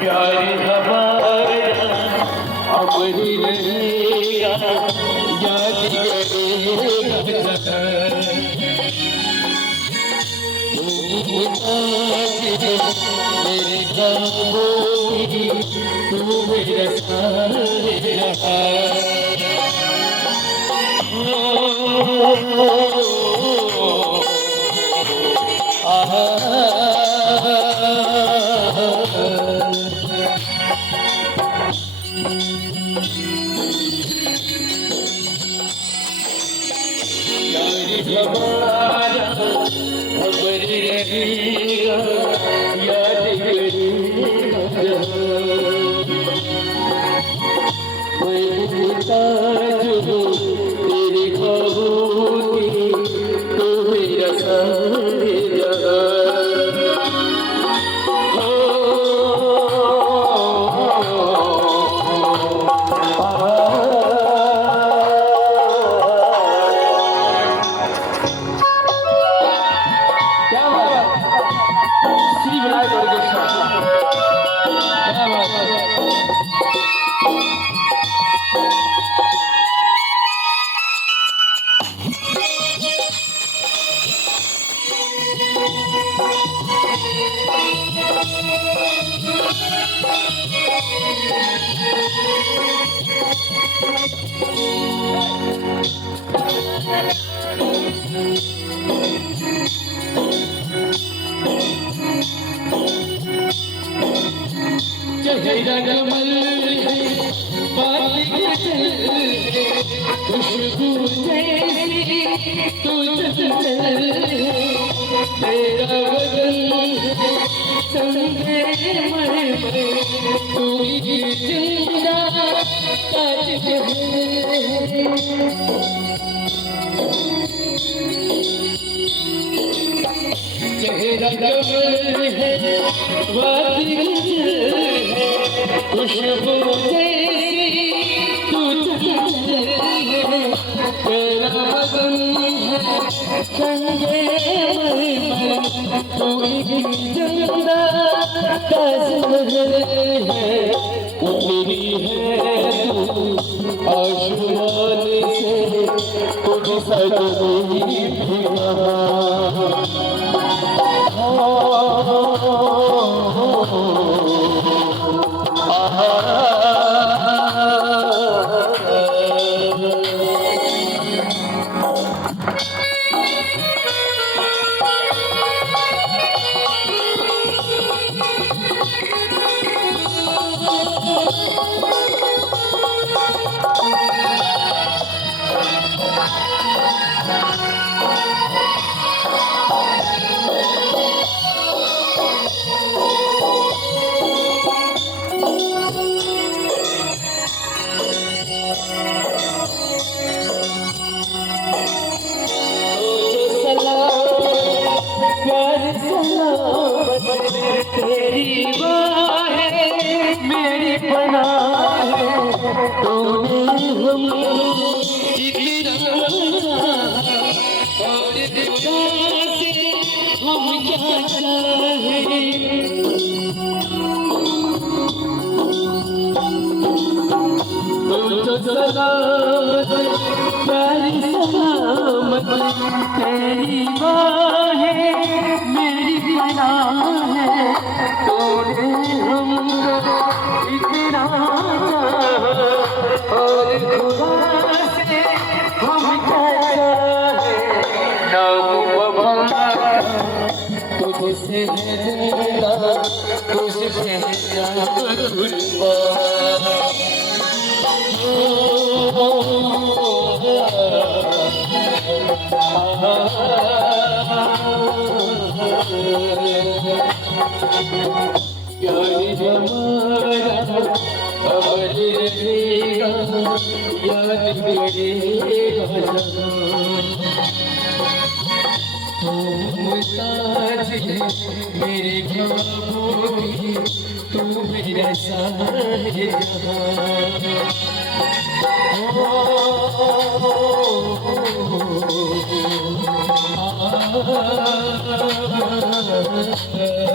प्यार हमारा अमर रहेगा, याद करेगा मेरे ख्वाबों की तू मेरा सहारा। हमारा खबर रहेगा, याद करेगा मैं भूलता जो तेरे ख्वाबों की तो मेरा सहारा। कमल खुशबू जैसी तुझ तेरा बदन संगे तू ही जिंदा ताज चेहरा कमल है वादी खुशबू जैसी तू तेरा बदन संगे तू ही जिंदा ताजमहल है मेरी है तू आसमान से कुछ सद नहीं भिगा। तेरी बाह है मेरी पनाह है तूने हमको इतना और दिखा से हम क्या चाहे तुम तो सलामत प्यारी सलामत तेरी बाह है मेरी पनाह है तूने हमको इतना और खुदा से हम क्या चाहे नाम वफा तुझसे है जिंदा तुझसे है जान कुर्बान। प्यार हमारा अमर रहेगा, याद करेगा मुमताज मेरे ख्वाबों की तू मेरा साहिबा। है